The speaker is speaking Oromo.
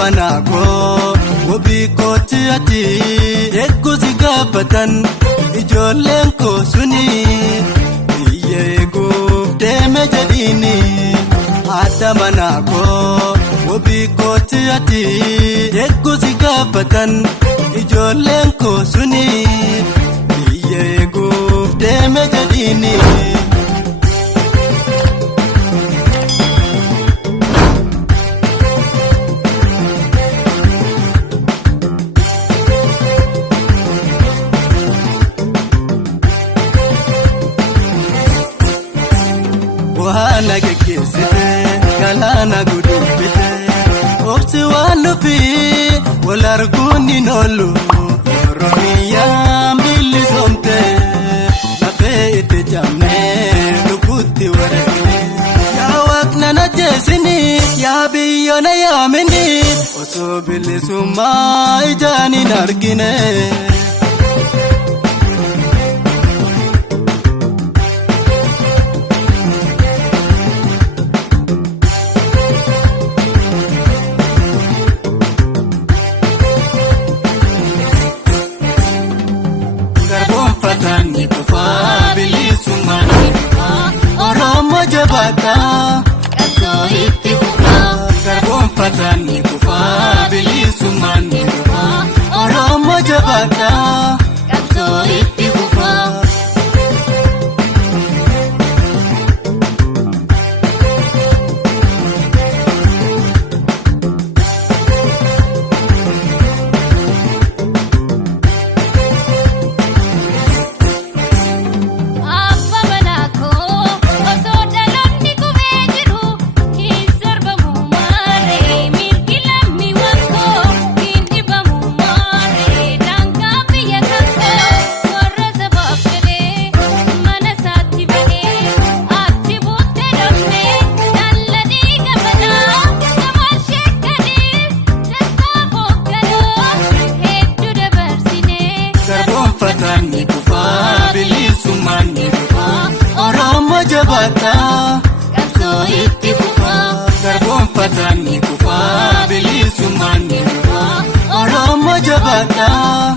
manako wabikooti ati eeguusi gaafatan ijoolleen koo suni biyya eeguuf deeme jedhiini. Haadha manako wabikooti ati eeguusi gaafatan ijoolleen koo suni biyya eeguuf deeme jedhiini. Waana geggeessite galaana guduunfite obsi waan nufi wal arguun hin oolu Oromiyaan bilisoomte lafee itti cabnee lubbuutti wareegne yaa waaqna na jeesini yaa biyya na yaamini osoo bilisummaa ijaan hin argine. Ni kufa bilisummaa ni kufa Oromoo jabaadhaa qabsoo itti kufa. Garboonfataan ni kufa bilisummaa ni kufa Oromoo jabaadhaa qabsoo itti kufa. Garboonfataan ni kufa bilisummaa ni kufa Oromoo jabaadhaa qabsoo itti kufa. Garboonfataan ni kufa bilisummaa ni kufa Oromoo jabaadhaa.